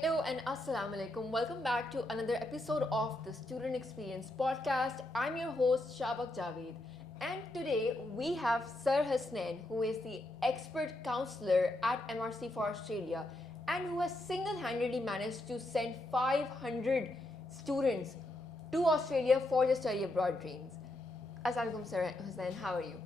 Hello and assalamu alaikum. Welcome back to another episode of the Student Experience podcast. I'm your host Shabak Javed, and today we have Sir Hasnain, who is the expert counselor at MRC for Australia and who has single-handedly managed to send 500 students to Australia for their study abroad dreams. Assalamualaikum Sir Hasnain, how are you?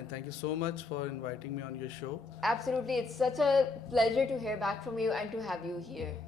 and thank you so much for inviting me on your show. Absolutely, it's such a pleasure to hear back from you and to have you here.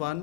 1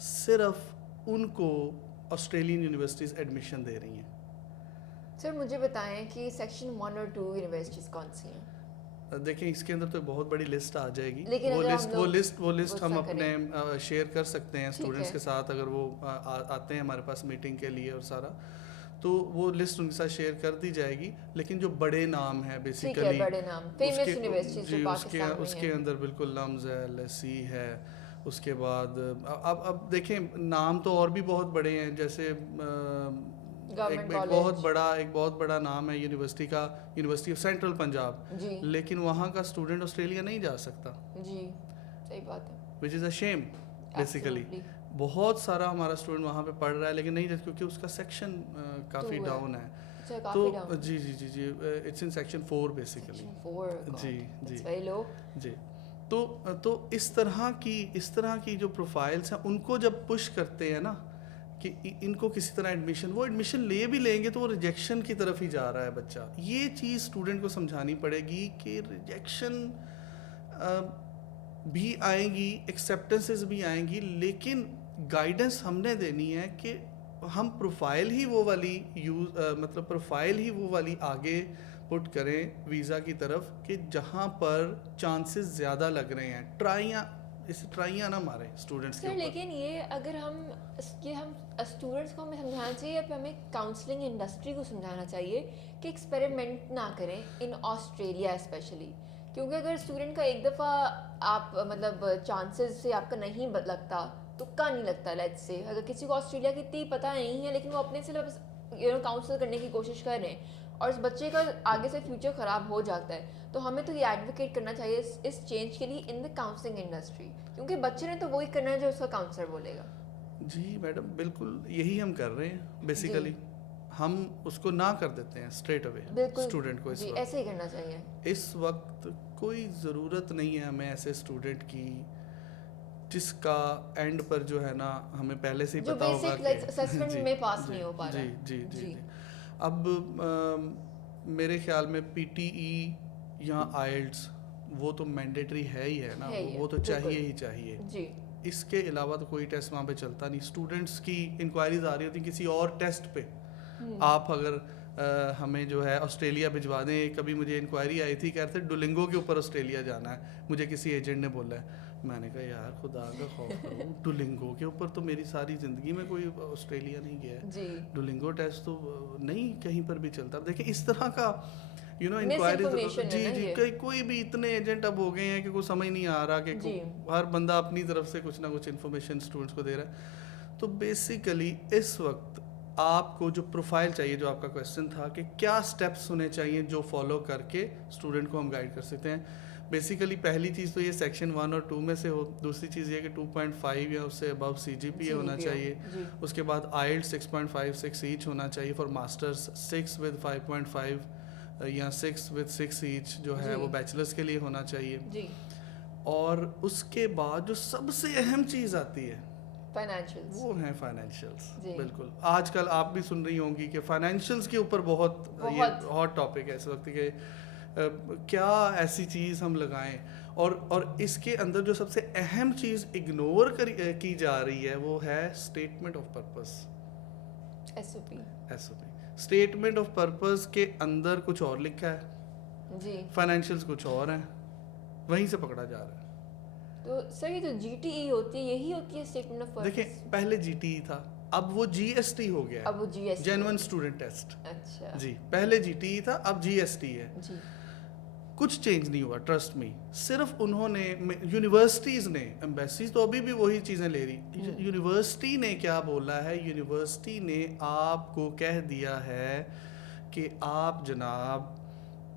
صرف ان کو Australian universities admission دے رہی ہیں. سر مجھے بتائیں کہ section 1 اور 2 universities کون سی ہیں؟ دیکھیں اس کے اندر تو بہت بڑی لسٹ آ جائے گی, وہ لسٹ ہم اپنے شیئر کر سکتے ہیں اسٹوڈنٹس کے ساتھ اگر وہ آتے ہیں ہمارے پاس میٹنگ کے لیے اور سارا, تو وہ لسٹ ان کے ساتھ شیئر کر دی جائے گی. لیکن جو بڑے نام ہیں بیسیکلی جی اس کے اندر بالکل لمز ہے, لیسی ہے, اس کے بعد اب دیکھیں نام تو اور بھی بہت بڑے ہیں, جیسے ایک بہت بڑا نام ہے یونیورسٹی کا, یونیورسٹی آف سینٹرل پنجاب, لیکن وہاں کا اسٹوڈنٹ آسٹریلیا نہیں جا سکتا, جی صحیح بات ہے, وچ از اے شیم بیسیکلی. بہت سارا ہمارا اسٹوڈنٹ وہاں پہ پڑھ رہا ہے لیکن نہیں جاتا کیونکہ اس کا سیکشن کافی ڈاؤن ہے. تو جی اٹس ان سیکشن 4 بیسیکلی. جی تو اس طرح کی جو پروفائلس ہیں ان کو جب پش کرتے ہیں نا کہ ان کو کسی طرح وہ ایڈمیشن لے بھی لیں گے تو وہ ریجیکشن کی طرف ہی جا رہا ہے بچہ. یہ چیز اسٹوڈنٹ کو سمجھانی پڑے گی کہ ریجیکشن بھی آئیں گی, ایکسیپٹنسز بھی آئیں گی, لیکن گائیڈنس ہم نے دینی ہے کہ ہم پروفائل ہی وہ والی آگے پٹ کریں ویزا کی طرف کہ جہاں پر چانسز زیادہ لگ رہے ہیں. ٹرائیاں نہ ماریں اسٹوڈنٹس کے اوپر. لیکن یہ اگر ہم اسٹوڈنٹس کو ہمیں سمجھانا چاہیے, اب ہمیں کاؤنسلنگ انڈسٹری کو سمجھانا چاہیے کہ ایکسپیریمنٹ نہ کریں ان آسٹریلیا اسپیشلی, کیونکہ اگر اسٹوڈنٹ کا ایک دفعہ آپ مطلب چانسز سے آپ کا نہیں لگتا تو نہیں لگتا. لیٹس سے اگر کسی کو آسٹریلیا کی اتنی پتہ نہیں ہے لیکن وہ اپنے سے کاؤنسل کرنے کی کوشش کر رہے ہیں اور اس بچے کا آگے سے فیوچر خراب ہو جاتا ہے, تو ہمیں تو یہ ایڈوکیٹ کرنا چاہیے اس چینج کے لیے ان دا کاؤنسلنگ انڈسٹری, کیونکہ بچے نے تو وہی کرنا ہے جو اس کا کاؤنسلر بولے گا. جی میڈم بالکل یہی ہم کر رہے ہیں بیسیکلی. ہم اس کو نہ کر دیتے ہیں اسٹریٹ اوے اسٹوڈنٹ کو. ایسے ہی کرنا چاہیے. اس وقت کوئی ضرورت نہیں ہے ہمیں ایسے اسٹوڈنٹ کی جس کا اینڈ پر جو ہے نا ہمیں پہلے سے ہی پتا ہوگا کہ جی. اب میرے خیال میں پی ٹی ای یا آئلٹس وہ تو مینڈیٹری ہے ہی ہے نا, وہ تو چاہیے ہی چاہیے. اس کے علاوہ تو کوئی ٹیسٹ وہاں پہ چلتا نہیں. اسٹوڈنٹس کی انکوائریز آ رہی ہوتی ہیں کسی اور ٹیسٹ پہ. آپ اگر ہمیں جو ہے آسٹریلیا بھجوا دیں, کبھی مجھے انکوائری آئی تھی, کہہ رہے تھے ڈولنگو کے اوپر آسٹریلیا جانا ہے, مجھے کسی ایجنٹ نے بولا ہے. میں نے کہا یار خدا کا خوف کرو, ڈولنگو کے اوپر تو میری ساری زندگی میں کوئی آسٹریلیا نہیں گیا ہے. ڈولنگو ٹیسٹ تو نہیں کہیں پر بھی چلتا. دیکھیں اس طرح کا انکوائریز کوئی بھی اتنے ایجنٹ اب ہو گئے ہیں کہ کوئی سمجھ نہیں آ رہا کہ ہر بندہ اپنی طرف سے کچھ نہ کچھ انفارمیشن اسٹوڈنٹس کو دے رہا ہے. تو بیسیکلی اس وقت آپ کو جو پروفائل چاہیے, جو آپ کا کویشچن تھا کہ کیا اسٹیپس ہونے چاہیے جو فالو کر کے اسٹوڈنٹ کو ہم گائیڈ کر سکتے ہیں. بیسیکلی پہلی چیز تو یہ سیکشن 1 اور 2 میں سے ہو. دوسری چیز یہ کہ 2.5 یا اس سے ابو CGPA ہونا چاہیے. اس کے بعد آئلٹس 6.56 ایچ ہونا چاہیے فار ماسٹرس, 6 with 5.5 یا 6 with 6 ایچ جو ہے وہ بیچلرس کے لیے ہونا چاہیے. اور اس کے بعد جو سب سے اہم چیز آتی ہے وہ ہیں فائنینشیلس. بالکل آج کل آپ بھی سن رہی ہوں گی کہ فائنینشیلس کے اوپر بہت ہاٹ ٹاپک ہے اس وقت کہ کیا ایسی چیز ہم لگائیں. اور اس کے اندر جو سب سے اہم چیز اگنور کی جا رہی ہے وہ ہے statement of purpose, SOP. Statement of purpose کے اندر کچھ اور لکھا ہے, فائنینشیلس کچھ اور ہیں, وہیں سے پکڑا جا رہا ہے. تو سر یہ جو GTE ہوتی ہے یہی ہوتی ہے اسٹیٹمنٹ آف پرپز. دیکھیں پہلے GTE تھا, اب وہ GST ہو گیا ہے, جینوئن اسٹوڈنٹ ٹیسٹ. جی پہلے GTE تھا, اب GST ہے. کچھ چینج نہیں ہوا, ٹرسٹ می. صرف انہوں نے یونیورسٹیز نے, ایمبیسیز تو ابھی بھی وہی چیزیں لے رہی. یونیورسٹی نے کیا بولا ہے, یونیورسٹی نے آپ کو کہہ دیا ہے کہ آپ جناب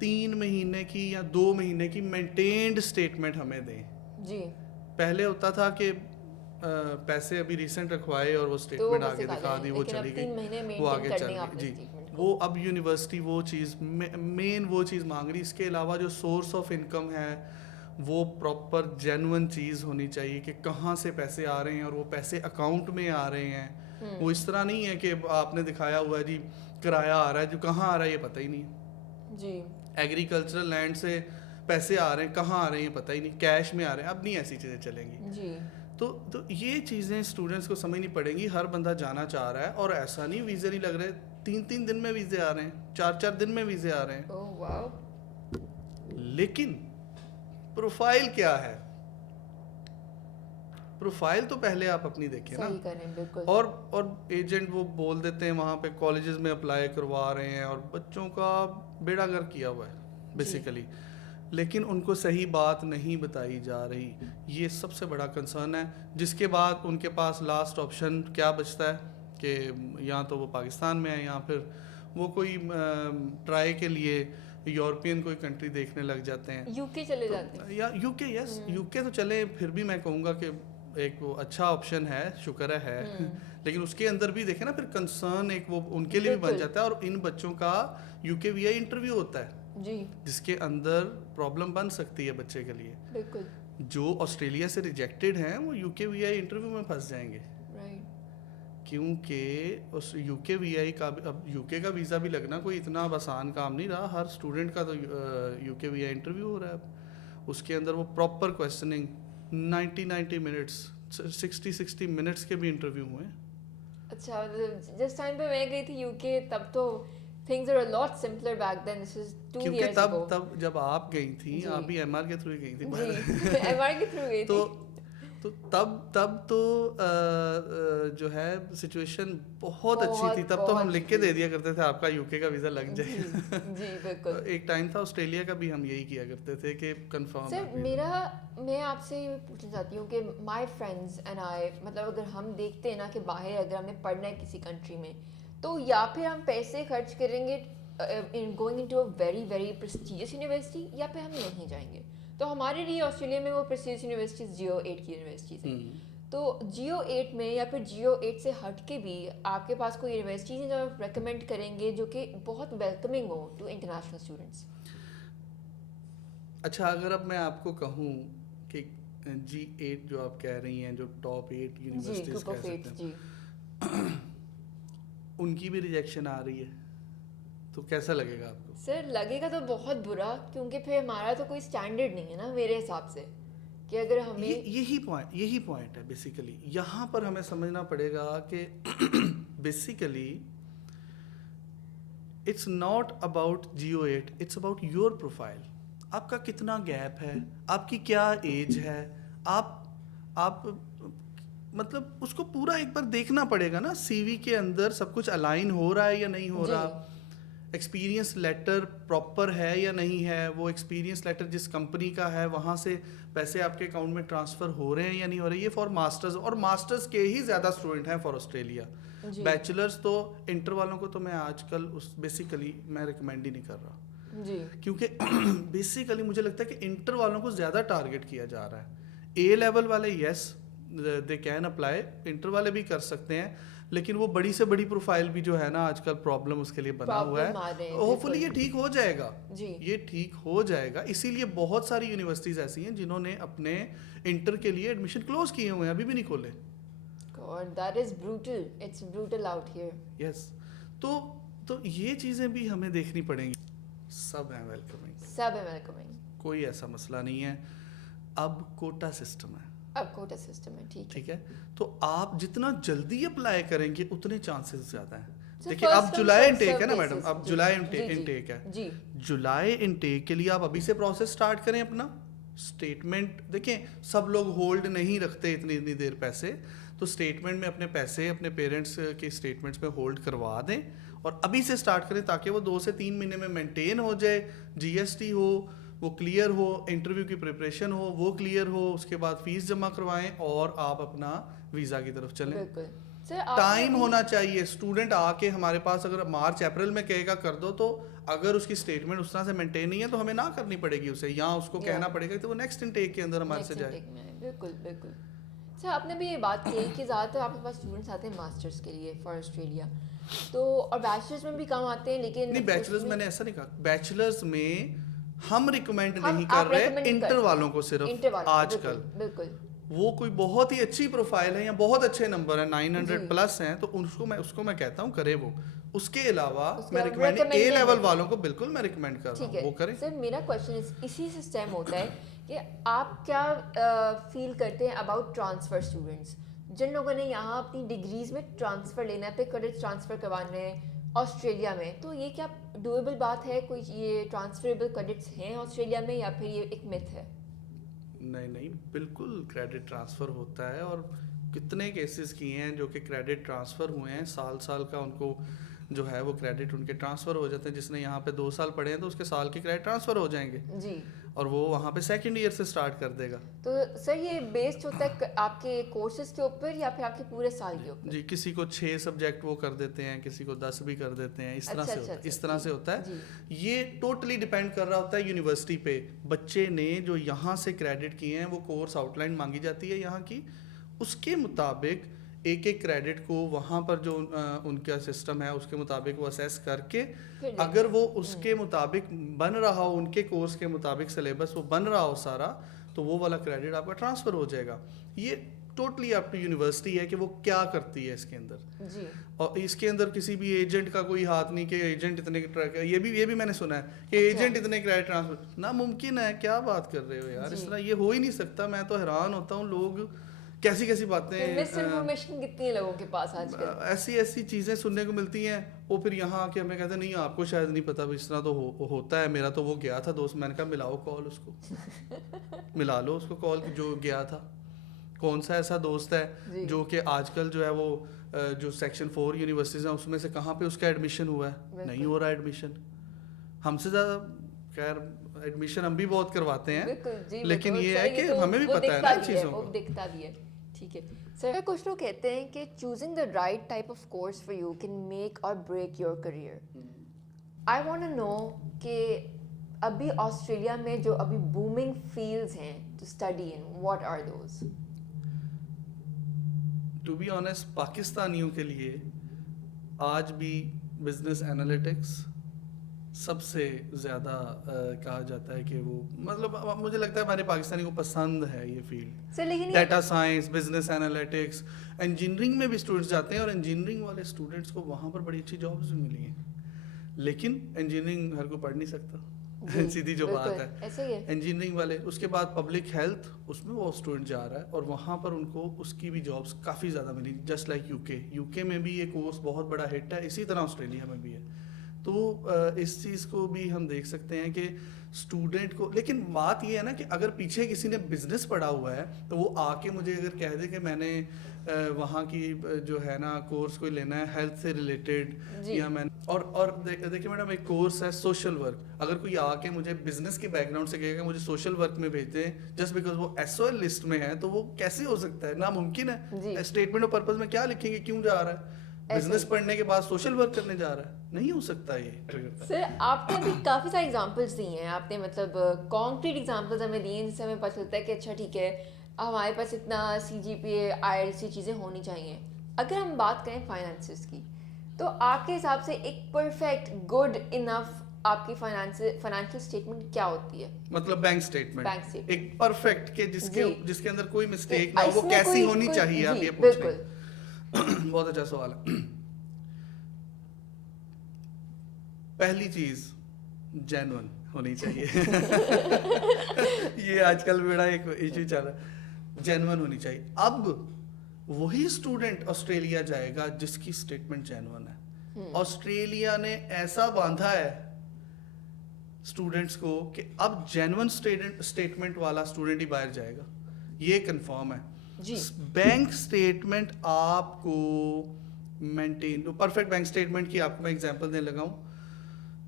3 مہینے کی یا 2 مہینے کی مینٹینڈ اسٹیٹمنٹ ہمیں دیں. پہلے ہوتا تھا کہ پیسے ابھی ریسنٹ رکھوائے اور وہ اسٹیٹمنٹ آگے دکھا دی, وہ چلی گئی, وہ آگے چل گئی. جی وہ اب یونیورسٹی وہ چیز مین وہ چیز مانگ رہی. اس کے علاوہ جو سورس آف انکم ہے وہ پراپر جینوئن چیز ہونی چاہیے کہ کہاں سے پیسے آ رہے ہیں اور وہ پیسے اکاؤنٹ میں آ رہے ہیں. وہ اس طرح نہیں ہے کہ آپ نے دکھایا ہوا ہے جی کرایہ آ رہا ہے, جو کہاں آ رہا ہے یہ پتہ ہی نہیں. جی ایگریکلچرل لینڈ سے پیسے آ رہے ہیں, کہاں آ رہے ہیں پتہ ہی نہیں, کیش میں آ رہے ہیں. اب نہیں ایسی چیزیں چلیں گی. تو یہ چیزیں اسٹوڈنٹس کو سمجھنی پڑیں گی. ہر بندہ جانا چاہ رہا ہے اور ایسا نہیں ویزے نہیں لگ رہے, 3 دن میں ویزے آ رہے ہیں, 4 دن میں ویزے آ رہے ہیں. لیکن پروفائل کیا ہے, پروفائل تو پہلے آپ اپنی دیکھیں نا. اور ایجنٹ وہ بول دیتے ہیں وہاں پہ کالجز میں اپلائی کروا رہے ہیں اور بچوں کا بیڑا گرک کیا ہوا ہے بیسیکلی, لیکن ان کو صحیح بات نہیں بتائی جا رہی. یہ سب سے بڑا کنسرن ہے. جس کے بعد ان کے پاس لاسٹ آپشن کیا بچتا ہے کہ یا تو وہ پاکستان میں ہے یا پھر وہ کوئی ٹرائی کے لیے یورپین کوئی کنٹری دیکھنے لگ جاتے ہیں, یو کے چلے جاتے ہیں. یا یو کے, یس یو کے تو چلے, پھر بھی میں کہوں گا کہ ایک وہ اچھا آپشن ہے, شکر ہے. لیکن اس کے اندر بھی دیکھیں نا, پھر کنسرن ایک وہ ان کے لیے بھی بن جاتا ہے. اور ان بچوں کا یو کے وی آئی انٹرویو ہوتا ہے جس کے اندر پرابلم بن سکتی ہے بچے کے لیے. بالکل. جو آسٹریلیا سے ریجیکٹڈ ہیں وہ یو کے وی آئی انٹرویو میں پھنس جائیں گے, کیونکہ اس یو کے وی آئی کا, اب یو کے کا ویزا بھی لگنا کوئی اتنا آسان کام نہیں رہا. ہر اسٹوڈنٹ کا تو یو کے وی آئی انٹرویو ہو رہا ہے اب. اس کے اندر وہ پراپر کویسچننگ 90 منٹس 60 منٹس کے بھی انٹرویو ہوئے. اچھا, جس ٹائم پہ میں گئی تھی یو کے تب تو things are a lot simpler back then. This is 2 years ago. تب جب آپ گئی تھیں, آپ بھی ایم آر کے تھرو ہی گئی تھی. جی, ایم آر کے تھرو گئی تھی. تو تب تو جو ہے سچویشن بہت اچھی تھی. تب تو ہم لکھ کے دے دیا کرتے تھے آپ کا یو کے کا ویزا لگ جائے. جی بالکل. ایک ٹائم تھا آسٹریلیا کا بھی ہم یہی کیا کرتے تھے کہ کنفرم. سر میں آپ سے یہ پوچھنا چاہتی ہوں کہ مائی فرینڈس اینڈ آئی, مطلب اگر ہم دیکھتے ہیں نا کہ باہر اگر ہم نے پڑھنا ہے کسی کنٹری میں, تو یا پھر ہم پیسے خرچ کریں گے in going into a very very prestigious university, یا پھر ہم نہیں جائیں گے. تو ہمارے لیے آسٹریلیا میں وہ پریسٹیجیس یونیورسٹیز جیو 8 کی یونیورسٹیز ہیں. تو جیو 8 میں یا پھر جیو 8 سے ہٹ کے بھی آپ کے پاس کوئی یونیورسٹیز ہیں جو آپ ریکمینڈ کریں گے جو کہ بہت ویلکمنگ ہو ٹو انٹرنیشنل اسٹوڈنٹس؟ اچھا, اگر اب میں آپ کو کہوں کہ جی 8 جو آپ کہہ رہی ہیں, جو ٹاپ 8 یونیورسٹیز کہہ سکتے ہیں, ان کی بھی ریجیکشن آ رہی ہے, تو کیسا لگے گا آپ کو؟ سر لگے گا تو بہت برا, کیونکہ پھر ہمارا تو کوئی اسٹینڈرڈ نہیں ہے نا میرے حساب سے, کہ اگر ہمیں یہی پوائنٹ ہے بیسیکلی. یہاں پر ہمیں سمجھنا پڑے گا کہ basically it's not about Go 8, it's about your profile. آپ کا کتنا گیپ ہے, آپ کی کیا ایج ہے, آپ مطلب اس کو پورا ایک بار دیکھنا پڑے گا نا. سی وی کے اندر سب کچھ الائن ہو رہا ہے یا نہیں ہو رہا, ایکسپیرینس لیٹر پراپر ہے یا نہیں ہے, وہ ایکسپیرینس لیٹر جس کمپنی کا ہے وہاں سے پیسے آپ کے اکاؤنٹ میں ٹرانسفر ہو رہے ہیں یا نہیں ہو رہے. یہ فار ماسٹرز, اور ماسٹرز کے ہی زیادہ اسٹوڈنٹ ہیں فار آسٹریلیا. بیچلرز تو انٹر والوں کو تو میں آج کل بیسیکلی میں ریکمینڈ ہی نہیں کر رہا, کیونکہ بیسیکلی مجھے لگتا ہے کہ انٹر والوں کو زیادہ ٹارگٹ کیا جا رہا ہے. اے لیول والے یس دے کین اپلائی, انٹر والے بھی کر سکتے ہیں, لیکن وہ بڑی سے بڑی پروفائل بھی جو ہے نا آج کل پرابلم اس کے لیے بنا ہوا ہے. ہوپ فلی یہ ٹھیک ہو جائے گا, یہ ٹھیک ہو جائے گا. اسی لیے بہت ساری یونیورسٹیز ایسی ہیں جنہوں نے اپنے انٹر کے لیے ایڈمیشن کلوز کیے ہوئے ہیں, ابھی بھی نہیں کھولے. That is brutal. It's brutal out here. Yes. تو یہ چیزیں بھی ہمیں دیکھنی پڑیں گی. سب ہیں ویلکمنگ, سب ہیں ویلکمنگ, کوئی ایسا مسئلہ نہیں ہے. اب کوٹا سسٹم ہے, کوٹا سسٹم ہے, ٹھیک ہے. تو آپ جتنا جلدی اپلائی کریں گے اتنے چانسز زیادہ ہیں. دیکھیے اب جولائی انٹیک ہے نا میڈم, اب جولائی انٹیک ہے. جولائی انٹیک کے لیے آپ ابھی سے پروسیس سٹارٹ کریں. اپنا اسٹیٹمنٹ دیکھیں, سب لوگ ہولڈ نہیں رکھتے اتنی دیر پیسے, تو اسٹیٹمنٹ میں اپنے پیسے اپنے پیرنٹس کے اسٹیٹمنٹس میں ہولڈ کروا دیں اور ابھی سے سٹارٹ کریں, تاکہ وہ 2 سے 3 مہینے میں مینٹین ہو جائے. جی ایس ٹی ہو وہ کلیئر ہو, انٹرویو کی پریپریشن ہو وہ کلیئر ہو, اس کے بعد فیس جمع کروائیں اور آپ اپنا ویزا کی طرف چلیں. ٹائم ہونا چاہیے. اسٹوڈنٹ آ کے ہمارے پاس اگر مارچ اپریل میں کہے گا کر دو, تو اگر اس کی اسٹیٹمنٹ اس طرح سے مینٹین نہیں ہے تو ہمیں نہ کرنی پڑے گی اسے, یا اس کو کہنا پڑے گا کہ وہ نیکسٹ انٹیک کے اندر ہمارے سے جائے. بالکل بالکل. سر آپ نے بھی یہ بات کی کہ زیادہ تر آپ کے پاس اسٹوڈنٹس آتے ہیں ماسٹرس کے لیے فار آسٹریلیا, تو اور بیچلرس میں بھی کم آتے ہیں. لیکن نہیں, بیچلرس میں نے ایسا نہیں کہا, بیچلرس میں ہم ریکمینڈ نہیں کر رہے, انٹر والوں کو صرف آج کل. بالکل. وہ کوئی بہت ہی اچھی پروفائل ہے یا بہت اچھے نمبر ہیں 900 پلس ہیں, تو اس کو میں کہتا ہوں کرے وہ. اس کے علاوہ میں ریکمینڈ اے لیول والوں کو بالکل میں ریکمینڈ کر رہا ہوں وہ کریں. سر میرا کویشچن اسی سے سٹیم ہوتا ہے کہ آپ کیا فیل کرتے ہیں اباؤٹ ٹرانسفر اسٹوڈنٹس جن لوگوں نے یہاں اپنی ڈگریز میں ٹرانسفر لینا ہے، اپنے کریڈٹ ٹرانسفر کروانے ہیں آسٹریلیا میں، تو یہ کیا ڈویبل بات ہے؟ کوئی یہ ٹرانسفریبل کریڈٹس ہیں آسٹریلیا میں یا پھر یہ ایک متھ ہے؟ نہیں بالکل کریڈٹ ٹرانسفر ہوتا ہے، اور کتنے کیسز کیے ہیں جو کہ کریڈٹ ٹرانسفر ہوئے ہیں، سال کا ان کو جو ہے وہ کریڈٹ ان کے ٹرانسفر ہو جاتے ہیں. جس نے یہاں پہ 2 سال پڑھے ہیں تو اس کے سال کے کریڈٹ ٹرانسفر ہو جائیں گے جی، اور وہ وہاں پہ سیکنڈ ایئر سے اسٹارٹ کر دے گا. تو سر یہ بیسڈ ہوتا ہے آپ کے کورسز کے اوپر یا پھر آپ کے پورے سال کے اوپر؟ جی کسی کو 6 سبجیکٹ وہ کر دیتے ہیں، کسی کو 10 بھی کر دیتے ہیں، اس طرح سے ہوتا ہے. یہ ٹوٹلی ڈیپینڈ کر رہا ہوتا ہے یونیورسٹی پہ. بچے نے جو یہاں سے کریڈٹ کیے ہیں وہ کورس آؤٹ لائن مانگی جاتی ہے یہاں کی، اس کے مطابق ایک کریڈٹ کو وہاں پر جو ان کا سسٹم ہے اس کے مطابق وہ اسیس کر کے اگر وہ اس کے مطابق بن رہا ہو، ان کے کورس کے مطابق سلیبس وہ بن رہا ہو سارا، تو وہ والا کریڈٹ آپ کا ٹرانسفر ہو جائے گا. یہ ٹوٹلی آپ کی یونیورسٹی ہے کہ وہ کیا کرتی ہے اس کے اندر. جی، اور اس کے اندر کسی بھی ایجنٹ کا کوئی ہاتھ نہیں کہ ایجنٹ اتنے یہ بھی میں نے سنا ہے کہ ایجنٹ اتنے کریڈٹ ٹرانسفر، ناممکن ہے. کیا بات کر رہے ہو یار، اس طرح یہ ہو ہی نہیں سکتا. میں تو حیران ہوتا ہوں لوگ کیسی باتیں، مس انفارمیشن کتنی ہے لوگوں کے پاس آج کل، ایسی چیزیں سننے کو ملتی ہیں. وہ پھر یہاں آ کے ہمیں کہتے ہیں نہیں آپ کو شاید نہیں پتا، اس طرح تو ہوتا ہے. میرا تو وہ گیا تھا دوست، میں نے کہا ملاؤ کال اس کو، ملا لو اس کو کال جو گیا تھا. کون سا ایسا دوست ہے جو کہ آج کل جو ہے وہ جو سیکشن 4 یونیورسٹیز ہیں اس میں سے کہاں پہ اس کا ایڈمیشن ہوا ہے؟ نہیں ہو رہا ایڈمیشن. ہم سے زیادہ خیر ایڈمیشن ہم بھی بہت کرواتے ہیں، لیکن یہ ہے کہ ہمیں بھی پتہ ہے نا چیزوں کو، دکھتا بھی ہے. ٹھیک ہے سر، کچھ لوگ کہتے ہیں کہ choosing the right type of course for you can make or break your career. I want to know کہ ابھی آسٹریلیا میں جو ابھی بومنگ فیلڈز ہیں to study in, what are those? To be honest پاکستانیوں کے لیے آج بھی بزنس انالیٹکس سب سے زیادہ کہا جاتا ہے کہ وہ مطلب مجھے لگتا ہے ہمارے پاکستانی کو پسند ہے یہ field. Data science, business analytics, engineering میں بھی اسٹوڈنٹس جاتے ہیں اور انجینئرنگ والے اسٹوڈنٹس کو وہاں پر بڑی اچھی جابس بھی ملی ہیں. لیکن انجینئرنگ ہر کوئی پڑھ نہیں سکتا، سیدھی جو بات ہے. انجینئرنگ والے اس کے بعد پبلک ہیلتھ، اس میں وہ اسٹوڈنٹ جا رہا ہے اور وہاں پر ان کو اس کی بھی جابس کافی زیادہ ملی. جسٹ لائک یو کے میں بھی یہ کورس بہت بڑا ہٹ ہے، اسی طرح آسٹریلیا میں بھی ہے. تو اس چیز کو بھی ہم دیکھ سکتے ہیں کہ اسٹوڈنٹ کو، لیکن بات یہ ہے نا کہ اگر پیچھے کسی نے بزنس پڑھا ہوا ہے تو وہ آ کے مجھے اگر کہہ دے کہ میں نے وہاں کی جو ہے نا کورس کوئی لینا ہے ہیلتھ سے ریلیٹڈ، یا میں اور دیکھیں میڈم ایک کورس ہے سوشل ورک. اگر کوئی آ کے مجھے بزنس کے بیک گراؤنڈ سے کہے گا مجھے سوشل ورک میں بھیج دیں جسٹ بیکاز وہ ایس او ایل لسٹ میں ہے، تو وہ کیسے ہو سکتا ہے؟ ناممکن ہے. اسٹیٹمنٹ آف پرپز میں کیا لکھیں گے کیوں جا رہا ہے؟ بزنس پڑھنے کے بعد سوشل ورک کرنے جا رہا ہے؟ نہیں ہو سکتا. یہ سر آپ نے ابھی کافی ساری ایگزامپلس دی ہیں، آپ نے مطلب کانکریٹ ایگزامپلس ہمیں دی ہیں جس سے ہمیں پتہ چلتا ہے کہ اچھا ٹھیک ہے ہمارے پاس اتنا سی جی پی اے آئی ایل سی چیزیں ہونی چاہیے. اگر ہم بات کریں فائنانسز کی تو آپ کے حساب سے ایک پرفیکٹ گڈ انف آپ کی فائنینشیل اسٹیٹمنٹ کیا ہوتی ہے؟ مطلب بینک اسٹیٹمنٹ ایک پرفیکٹ کہ جس کے اندر کوئی مسٹیک نہ ہو، وہ کیسی ہونی چاہیے؟ آپ یہ پوچھ رہے ہیں. بہت اچھا سوال ہے. پہلی چیز جینون ہونی چاہیے. یہ آج کل بڑا ایک ایشو چل رہا ہے، جینون ہونی چاہیے. اب وہی اسٹوڈنٹ آسٹریلیا جائے گا جس کی اسٹیٹمنٹ جینون ہے. آسٹریلیا نے ایسا باندھا ہے اسٹوڈنٹس کو کہ اب جینون اسٹیٹمنٹ والا اسٹوڈنٹ ہی باہر جائے گا، یہ کنفرم ہے. بینک اسٹیٹمنٹ آپ کو مینٹین، پرفیکٹ بینک اسٹیٹمنٹ کی آپ کو میں ایگزامپل دینے لگا ہوں.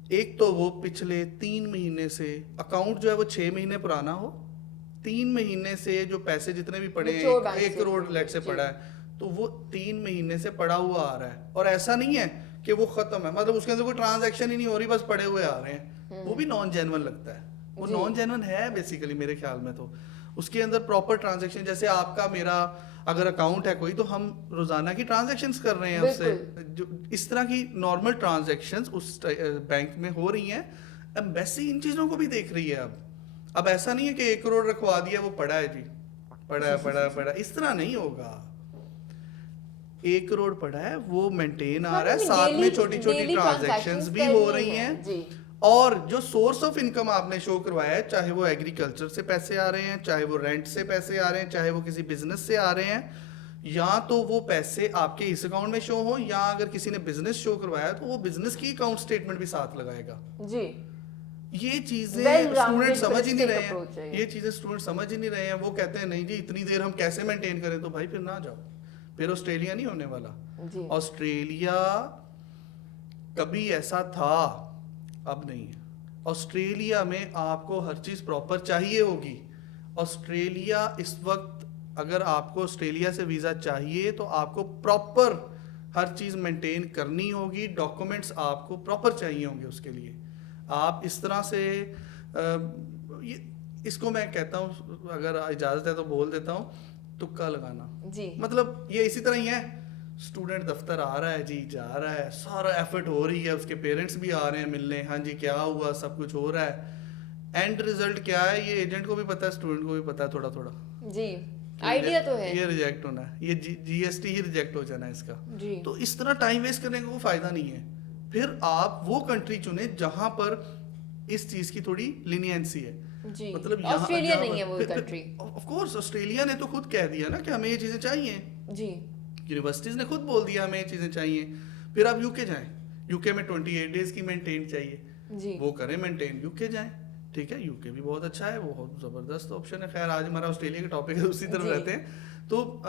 ایک تو وہ پچھلے 3 مہینے سے اکاؤنٹ جو ہے وہ 6 مہینے پرانا ہو، 3 مہینے سے جو پیسے جتنے بھی پڑے ہیں 1 کروڑ لیٹ سے پڑا ہے تو وہ 3 مہینے سے پڑا ہوا آ رہا ہے. اور ایسا نہیں ہے کہ وہ ختم ہے، مطلب اس کے اندر کوئی ٹرانزیکشن ہی نہیں ہو رہی، بس پڑے ہوئے آ رہے ہیں. وہ بھی نان جینون لگتا ہے. وہ نان جینون ہے بیسیکلی میرے خیال میں. تو اس کے اندر پراپر ٹرانزیکشن، جیسے آپ کا میرا اگر اکاؤنٹ ہے کوئی تو ہم روزانہ کی ٹرانزیکشنز کر رہے ہیں اس سے، جو اس طرح کی نارمل ٹرانزیکشنز اس بینک میں ہو رہی ہیں. ایمبیسی ان چیزوں کو بھی دیکھ رہی ہے. اب ایسا نہیں ہے کہ 1 کروڑ رکھوا دیا وہ پڑا ہے جی، پڑا اس طرح نہیں ہوگا. 1 کروڑ پڑا ہے وہ مینٹین آ رہا ہے، ساتھ میں چھوٹی چھوٹی ٹرانزیکشنز بھی ہو رہی ہیں اور جو سورس آف انکم آپ نے شو کروایا ہے, چاہے وہ ایگریکلچر سے پیسے آ رہے ہیں, چاہے وہ رینٹ سے پیسے آ رہے ہیں, چاہے وہ کسی بزنس سے آ رہے ہیں, یا تو وہ پیسے آپ کے اس اکاؤنٹ میں شو ہوں, یا اگر کسی نے بزنس شو کروایا تو وہ بزنس کی اکاؤنٹ سٹیٹمنٹ بھی ساتھ لگائے گا. جی یہ چیزیں اسٹوڈنٹ سمجھ ہی نہیں رہے ہیں, یہ چیزیں اسٹوڈنٹ سمجھ ہی نہیں رہے ہیں. وہ کہتے ہیں نہیں جی اتنی دیر ہم کیسے مینٹین کریں, تو بھائی پھر نہ جاؤ, پھر آسٹریلیا نہیں ہونے والا. آسٹریلیا کبھی ایسا تھا, اب نہیں ہے. آسٹریلیا میں آپ کو ہر چیز پراپر چاہیے ہوگی. آسٹریلیا اس وقت اگر آپ کو آسٹریلیا سے ویزا چاہیے تو آپ کو پراپر ہر چیز مینٹین کرنی ہوگی, ڈاکومنٹس آپ کو پراپر چاہیے ہوں گے اس کے لیے. آپ اس طرح سے اس کو میں کہتا ہوں, اگر اجازت ہے تو بول دیتا ہوں, تکا لگانا. مطلب یہ اسی طرح ہی ہے, اسٹوڈنٹ دفتر آ رہا ہے جی, جا رہا ہے, سارا ایفرٹ ہو رہی ہے, اس کے پیرنٹس بھی آ رہے ہیں ملنے, ہاں جی کیا ہوا, سب کچھ ہو رہا ہے. اینڈ ریزلٹ کیا ہے یہ ایجنٹ کو بھی پتا ہے, اسٹوڈنٹ کو بھی پتا ہے تھوڑا تھوڑا. جی آئیڈیا تو ہے, یہ ریجیکٹ ہونا ہے, یہ جی ایس ٹی ہی ریجیکٹ ہو جانا ہے اس کا. تو اس طرح ٹائم ویسٹ کرنے کا کوئی فائدہ نہیں ہے. پھر آپ وہ کنٹری چنیں جہاں پر اس چیز کی تھوڑی لینینسی ہے. مطلب آسٹریلیا نہیں ہے وہ کنٹری. آف کورس آسٹریلیا نے تو خود کہہ دیا نا کہ ہمیں یہ چیزیں چاہیے. جی یونیورسٹیز نے خود بول دیا ہمیں یہ چیزیں چاہیے. پھر آپ یو کے جائیں, یو کے میں 28 days کی مینٹین چاہیے, وہ کریں مینٹین, یو کے جائیں. ٹھیک ہے, یو کے بھی بہت اچھا ہے, بہت زبردست آپشن ہے. خیر آج ہمارا آسٹریلیا کا ٹاپک ہے, اسی طرف رہتے ہیں. تو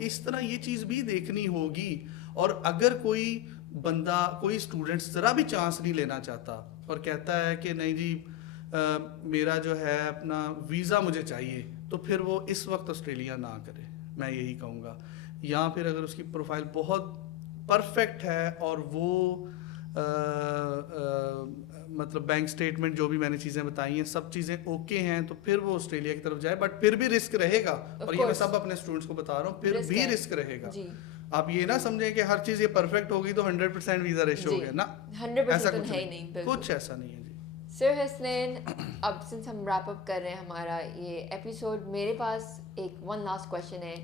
اس طرح یہ چیز بھی دیکھنی ہوگی. اور اگر کوئی بندہ, کوئی اسٹوڈنٹ ذرا بھی چانس نہیں لینا چاہتا اور کہتا ہے کہ نہیں جی میرا جو ہے اپنا ویزا مجھے چاہیے, تو پھر وہ اس وقت آسٹریلیا نہ کرے, میں یہی کہوں گا. یا پھر اگر اس کی پروفائل بہت پرفیکٹ ہے اور وہ مطلب بینک اسٹیٹمنٹ جو بھی میں نے چیزیں بتائی ہیں سب چیزیں اوکے ہیں, تو پھر وہ آسٹریلیا کی طرف جائے. بٹ پھر بھی رسک رہے گا, اور یہ میں سب اپنے اسٹوڈنٹس کو بتا رہا ہوں, پھر بھی رسک رہے گا. آپ یہ نہ سمجھیں کہ ہر چیز یہ پرفیکٹ ہوگی تو 100% ویزا ریشو ہو گیا نا, ایسا کچھ نہیں, کچھ ایسا نہیں ہے. جی سر حسنین, اب سنس ہم ریپ اپ کر رہے ہیں ہمارا یہ ایپیسوڈ, میرے پاس ایک ون لاسٹ کویشچن ہے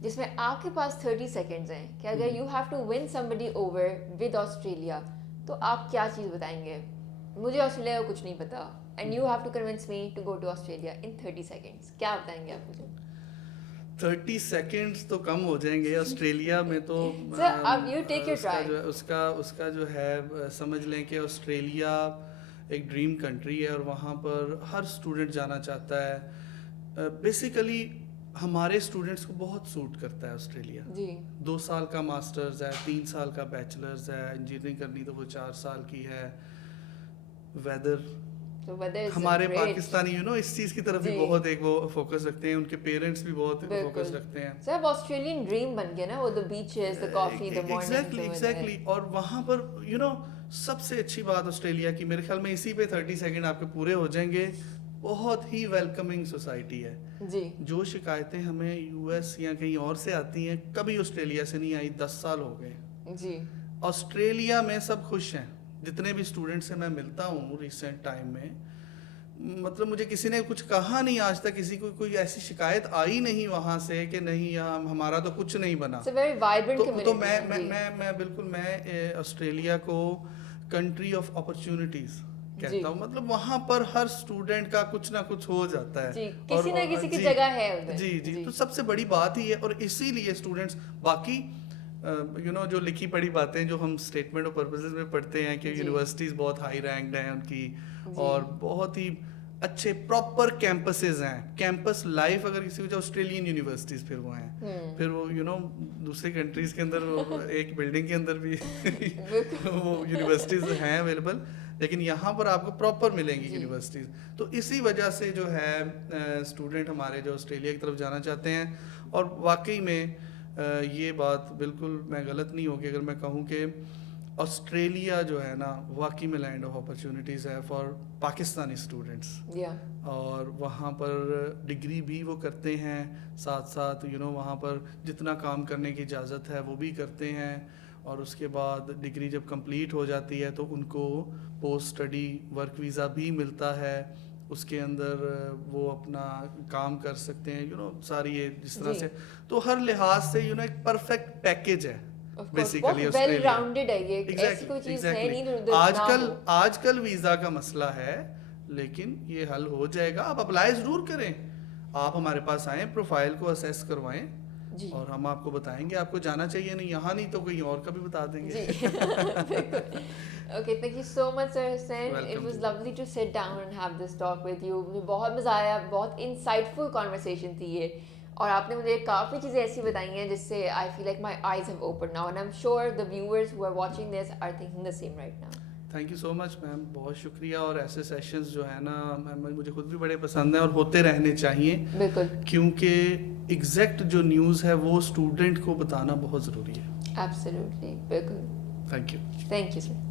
جس میں آپ کے پاس 30 seconds ہیں کہ اگر you have to win somebody over with Australia تو آپ کیا چیز بتائیں گے؟ مجھے آسٹریلیا کا کچھ نہیں پتا, and you have to convince me to go to Australia in 30 seconds. کیا بتائیں گے آپ مجھے؟ 30 seconds تو کم ہو جائیں گے. آسٹریلیا میں تو اس کا جو ہے سمجھ لیں کہ آسٹریلیا ایک ڈریم کنٹری ہے, اور وہاں پر ہر اسٹوڈنٹ جانا چاہتا ہے. بیسیکلی ہمارے اسٹوڈنٹس کو بہت سوٹ کرتا ہے آسٹریلیا. 2 سال کا ماسٹرز ہے, 3 سال کا بیچلرز ہے, انجینئرنگ کرنی تو وہ 4 سال کی ہے. ویدر ہمارے پاکستانی اس چیز کی طرف بھی بہت ایک وہ فوکس رکھتے ہیں, ان کے پیرنٹس بھی بہت فوکس رکھتے ہیں. سب آسٹریلین ڈریم بن گیا نا, وہ the beaches, the coffee, the morning. Exactly. اور وہاں پر سب سے اچھی بات آسٹریلیا کی, میرے خیال میں اسی پہ 30 سیکنڈ آپ کے پورے ہو جائیں گے, بہت ہی ویلکمنگ سوسائٹی ہے. جو شکایتیں ہمیں یو ایس یا کہیں اور سے آتی ہیں کبھی آسٹریلیا سے نہیں آئی. 10 سال ہو گئے. آسٹریلیا میں سب خوش ہیں. جتنے بھی اسٹوڈنٹ سے میں ملتا ہوں ریسنٹ ٹائم میں, مطلب مجھے کسی نے کچھ کہا نہیں آج تک, کسی کو کوئی ایسی شکایت آئی نہیں وہاں سے کہ نہیں ہمارا تو کچھ نہیں بنا. تو میں بالکل میں آسٹریلیا کو کنٹری آف اپرچونٹیز کہتا ہوں. مطلب وہاں پر ہر اسٹوڈنٹ کا کچھ نہ کچھ ہو جاتا ہے, کسی نہ کسی کی جگہ ہے. جی تو سب سے بڑی بات ہی ہے. اور اسی لیے اسٹوڈنٹس باقی جو لکھی پڑھی باتیں جو ہم اسٹیٹمنٹ آف پرپزز میں پڑھتے ہیں کہ یونیورسٹیز بہت ہائی رینکڈ ہیں ان کی, اور بہت ہی اچھے پراپر کیمپسز ہیں. کیمپس لائف اگر کسی کو آسٹریلین یونیورسٹیز پھر وہ ہیں, پھر وہ دوسری کنٹریز کے اندر ایک بلڈنگ کے اندر بھی وہ یونیورسٹیز ہیں اویلیبل, لیکن یہاں پر آپ کو پراپر ملیں گی یونیورسٹیز. تو اسی وجہ سے جو ہے اسٹوڈنٹ ہمارے جو آسٹریلیا کی طرف جانا چاہتے ہیں. اور واقعی میں یہ بات بالکل میں غلط نہیں ہوگی اگر میں کہوں کہ آسٹریلیا جو ہے نا واقعی میں لینڈ آف اپرچونیٹیز ہے فار پاکستانی اسٹوڈنٹس. اور وہاں پر ڈگری بھی وہ کرتے ہیں, ساتھ ساتھ وہاں پر جتنا کام کرنے کی اجازت ہے وہ بھی کرتے ہیں. اور اس کے بعد ڈگری جب کمپلیٹ ہو جاتی ہے تو ان کو پوسٹ اسٹڈی ورک ویزا بھی ملتا ہے. اس کے اندر وہ اپنا کام کر سکتے ہیں ساری یہ جس طرح سے. تو ہر لحاظ سے ایک پرفیکٹ پیکیج ہے. بیسیکلی ویل راؤنڈڈ ہے یہ, ایسی کوئی چیز ہے نہیں جو آج کل ویزا کا مسئلہ ہے, لیکن یہ حل ہو جائے گا. آپ اپلائی ضرور کریں, آپ ہمارے پاس آئیں, پروفائل کو اسیس کروائیں, اور ہم آپ کو بتائیں گے آپ کو جانا چاہیے. نہیں یہاں نہیں تو کہیں اور کا بھی بتا دیں گے. Okay, thank you so much, Sir Hussain. It was lovely to sit down and have this talk with you. مجھے بہت مزہ آیا, بہت insightful conversation تھی یہ, اور آپ نے مجھے کافی چیزیں ایسی بتائی ہیں جس سے I feel like my eyes have opened now, and I'm sure the viewers who are watching this are thinking the same right now. Thank you so much ma'am, بہت شکریہ. اور ایسے سیشنز جو ہے نا میم مجھے خود بھی بڑے پسند ہیں اور ہوتے رہنے چاہیے, بالکل, کیونکہ ایگزیکٹ جو نیوز ہے وہ اسٹوڈنٹ کو بتانا بہت ضروری ہے. ایبسلیوٹلی, بالکل. Thank you. Thank you sir.